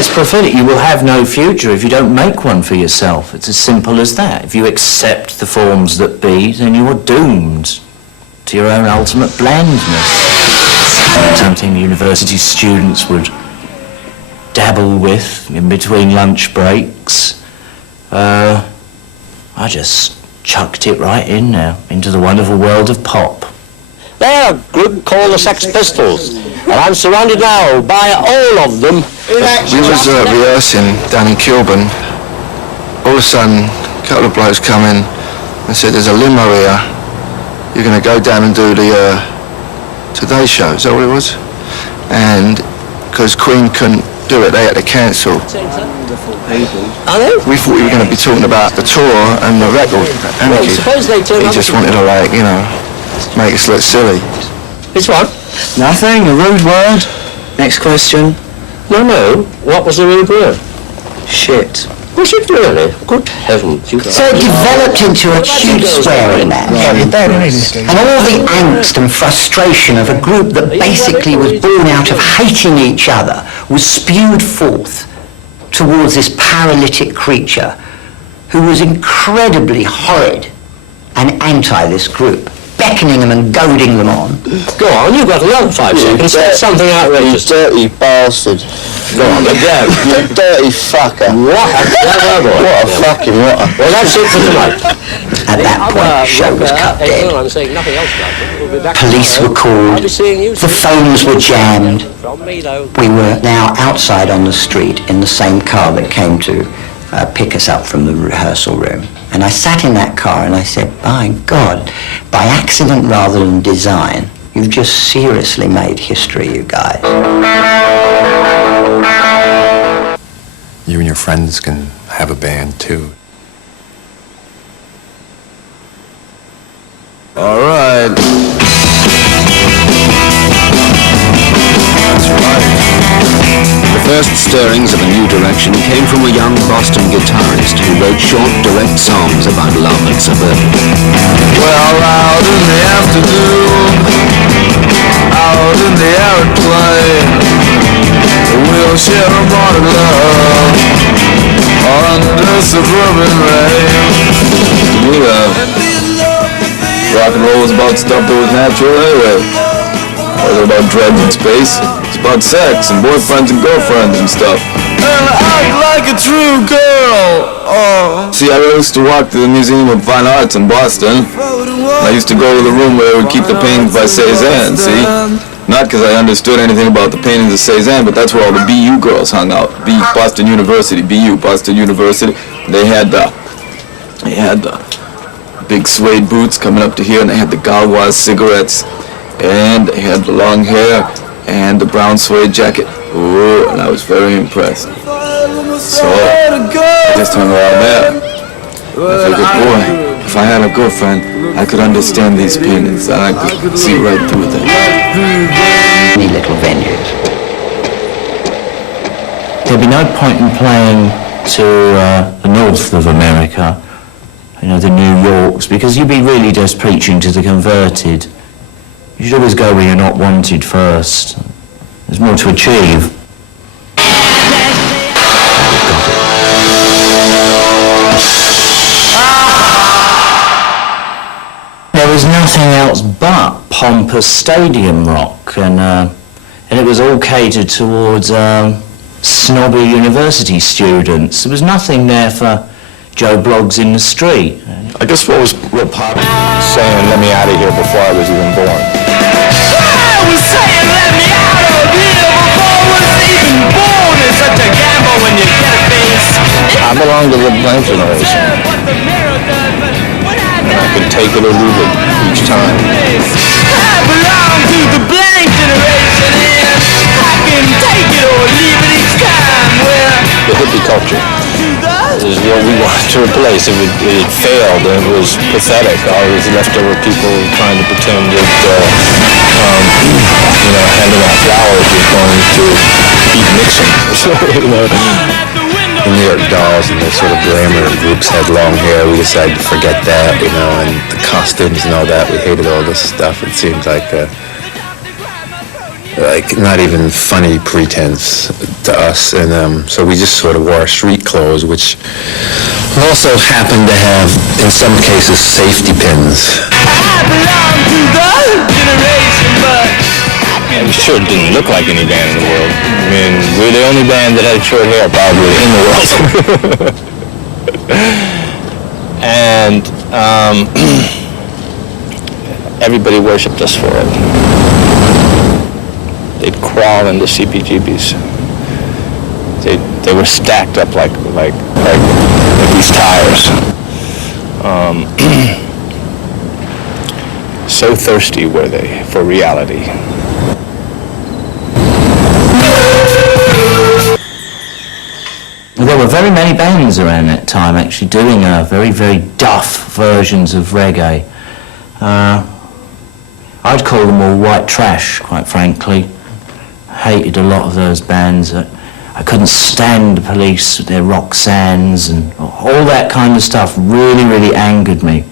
it's prophetic. You will have no future if you don't make one for yourself. It's as simple as that. If you accept the forms that be, then you are doomed to your own ultimate blandness. Something university students would dabble with in between lunch breaks. I just chucked it right in now, into the wonderful world of pop. They're a group called the Sex Pistols, and I'm surrounded now by all of them. We was rehearsing down in Kilburn. All of a sudden, a couple of blokes come in and said, there's a limo here. You're going to go down and do the Today Show. Is that what it was? And because Queen couldn't do it, they had to cancel. We thought we were going to be talking about the tour and the record, Anarchy. He just wanted to, like, you know, make us look silly. Which one? Nothing, a rude word. Next question. No. What was the rude word? Shit. Was it really? Good heavens. You So it developed into a huge swearing match. And all the angst and frustration of a group that basically was born out of hating each other was spewed forth towards this paralytic creature who was incredibly horrid and anti this group, beckoning them and goading them on. Go on, you've got another 5 seconds. Say something outrageous. You dirty bastard. Go on, again. You dirty fucker. What a fucking what a... Well, that's it for tonight. At that point, the show was cut dead. I'm saying nothing else about it. We'll be back Police tomorrow. were called, I'll be seeing you the soon. phones were jammed. From me, though. We were now outside on the street in the same car that came to pick us up from the rehearsal room. And I sat in that car and I said, by God, by accident rather than design, you've just seriously made history, you guys. You and your friends can have a band too. All right. That's right. The first stirrings of a new direction came from a young Boston guitarist who wrote short, direct songs about love and suburbia. Well, out in the afternoon, out in the airplane, we'll share a morning love under suburban rain. Rock and roll is about stuff that was natural anyway. It was about drugs and space. It's about sex and boyfriends and girlfriends and stuff. And act like a true girl. Oh. See, I used to walk to the Museum of Fine Arts in Boston. I used to go to the room where they would keep the paintings by Cézanne, see? Not because I understood anything about the paintings of Cézanne, but that's where all the BU girls hung out. Boston University, BU, Boston University. They had the big suede boots coming up to here, and they had the Gauloise cigarettes, and they had the long hair, and the brown suede jacket. Ooh, and I was very impressed. So, I just hung around there. I figured, boy, if I had a girlfriend, I could understand these paintings, and I could see right through them. Any little venues. There'd be no point in playing to the north of America, you know, the New Yorks, because you'd be really just preaching to the converted. You should always go where you're not wanted first. There's more to achieve. There was nothing else but pompous stadium rock, and it was all catered towards snobby university students. There was nothing there for Joe Bloggs in the street. I guess what was real popular saying, let me out of here before I was even born. I was saying, let me out of here before I was even born. It's such a gamble when you get a face. I belong to the blank generation. And I can take it or leave it each time. I belong to the blank generation, and I can take it or leave it each time. Well, The hippie culture is what we wanted to replace. It failed, and it was pathetic. All these leftover people trying to pretend that, handing out flowers was going to beat Nixon. The New York Dolls and their sort of glamour groups had long hair. We decided to forget that, and the costumes and all that. We hated all this stuff. It seemed like like not even funny pretense to us, and so we just sort of wore street clothes, which also happened to have, in some cases, safety pins. I belong to the generation, but We sure didn't look like any band in the world. I mean, we're the only band that had short hair probably in the world. And everybody worshipped us for it. They'd crawl into CBGBs. They were stacked up like these tires. So thirsty were they for reality. There were very many bands around that time actually doing very, very duff versions of reggae. I'd call them all white trash, quite frankly. Hated a lot of those bands. I couldn't stand the Police with their Roxannes and all that kind of stuff really, really angered me.